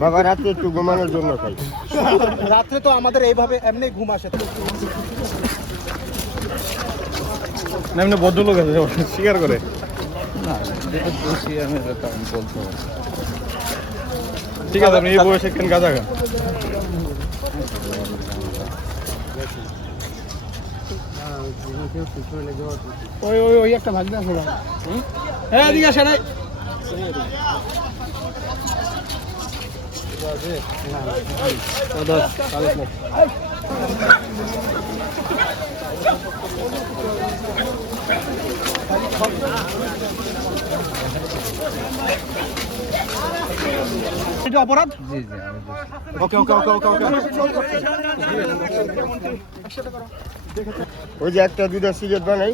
বাবা রাতে একটু ঘুমানোর জন্য খাই। রাত্রে তো আমাদের এইভাবে এমনি ঘুম আসে। না এমনি ভদ্রলোক আছে স্বীকার করে। না যেটা বলছি আমি এটা আমি বলতে পারছি। ঠিক আছে আপনি এই বয়সে কেন গাঁজা খান? ওই ওই ওই একটা ভাগ আছে না। হ্যাঁ এদিকে আসে নাই। এটা অপরাধ? জি জি আমি বুঝছি। ওকে ওকে ওকে ওকে ওকে। ওই যে একটা দুটা সিগারেট বানাই,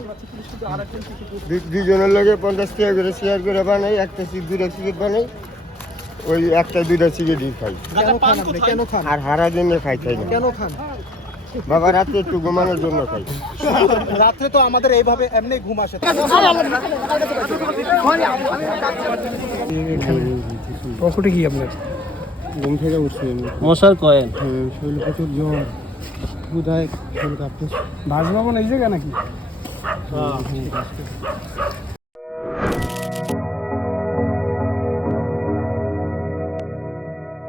দুজনের লগে 50 টাকা করে শেয়ার করে বানাই, একটা দুটা সিগারেট বানাই, ওই একটা দুটা সিগারেটই খাই। কেন খান আপনি? কেন খান? আর হারা দিনে খাই না কেন খান? বাবা রাতে একটু ঘুমানোর জন্য খাই। রাত্রে তো আমাদের এইভাবে এমনি ঘুম আসে। অসুটি কি আপনার? ঘুম থেকে উঠছি মশার কয়েল শরীরে প্রচুর জ্বর, বোধহয় শরীর কাঁপতেছে। বাসভবন এই জায়গা নাকি?